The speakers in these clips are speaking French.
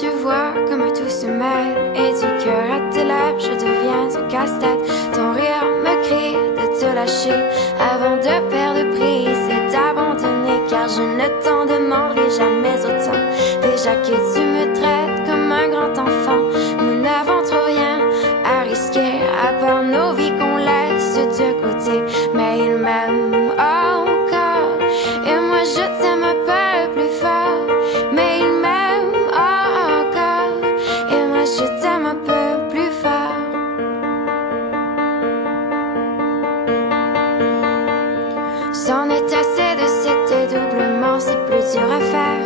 tu vois comme tout se mêle, et du cœur à tes lèvres je deviens un casse-tête. Ton rire me crie de te lâcher avant de perdre prise et d'abandonner, car je ne t'en demanderai jamais autant. Déjà que tu me traites comme un grand enfant, nous n'avons trop rien à risquer à part nos vies qu'on laisse de côté. Mais il m'aime encore et moi je t'aime un peu plus fort. Mais il m'aime encore et moi je t'aime un peu plus fort. C'en est assez de cet doublement, c'est plus dur à faire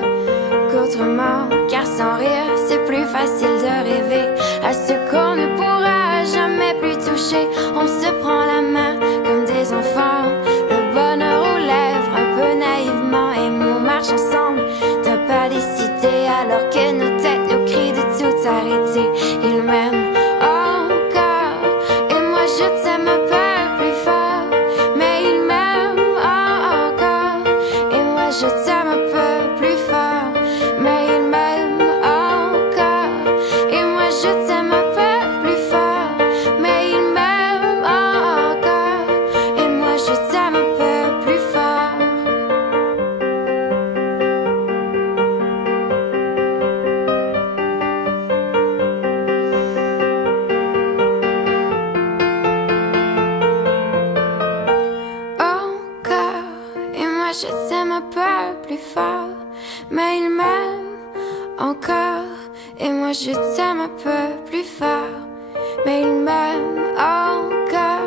qu'autrement, car sans rire c'est plus facile de rêver à ce qu'on ne pourra jamais plus toucher. On se prend la main comme des enfants, le bonheur aux lèvres un peu naïvement, et on marche ensemble d'un pas décidé alors que nos têtes nous crient de tout arrêter. Il m'aime encore et moi je t'aime un peu plus fort. Mais il m'aime encore et moi je t'aime un peu plus fort. Mais il m'aime encore et moi je t'aime un peu plus fort. Mais il m'aime encore et moi je t'aime un peu plus fort. Encore et moi je t'aime un peu plus fort. Mais il m'aime encore et moi je t'aime un peu plus fort. Mais il m'aime encore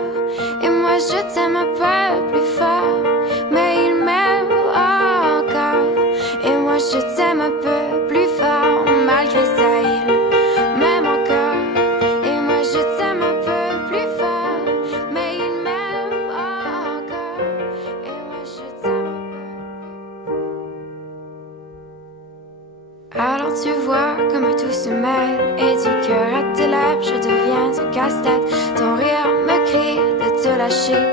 et moi je t'aime un peu plus fort. Mais il m'aime encore et moi je t'aime un peu plus fort. Malgré ça il m'aime encore et moi je t'aime un peu plus fort. Mais il m'aime encore et moi je t'aime un peu. Alors tu vois comme tout se mêle, et du cœur à tes lèvres je deviens un casse-tête. Ton rire me crie de te lâcher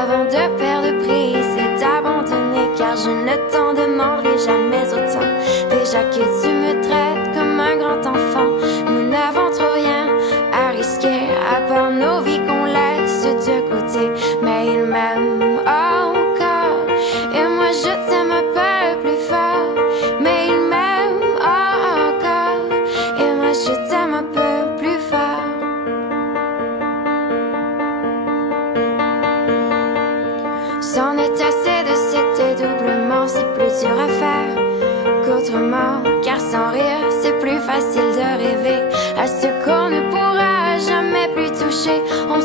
avant de perdre prise et d'abandonner, car je ne t'en demanderai jamais autant. Déjà que tu me traites comme un grand enfant, nous n'avons trop rien à risquer à part nos vies qu'on laisse de côté. Mais il m'aime encore et moi je t'aime un peu plus fort. Mais il m'aime encore et moi je t'aime un peu plus fort. C'en est assez de cet doublement, c'est plus dur à faire qu'autrement, car sans rire c'est plus facile de rêver à ce qu'on ne pourra jamais plus toucher. On